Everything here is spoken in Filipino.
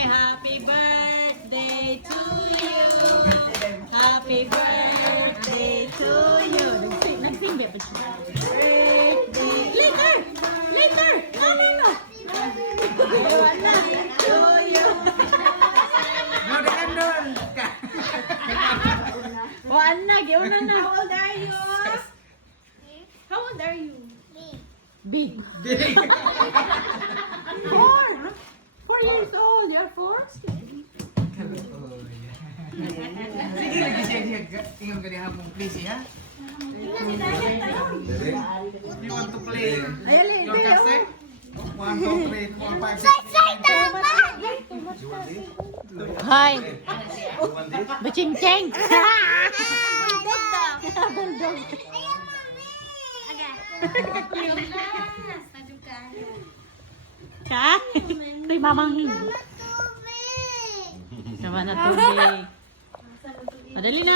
Happy birthday to you. Happy birthday to you. Nagsing ba siya? Later! Later! Ano na? Wala. To you. Wala. Giwan na. How old are you? How old are you? Big. 4 years old. You're 4? Sige lagi siya. Ingat ka niya hapong please ya. You want to play your cassette? 1, 2, 3, 4, 5, 6, 7, 8. Hi. Baching-cheng. Ka? Ito'y mamang. Sama na tubig. Madali na.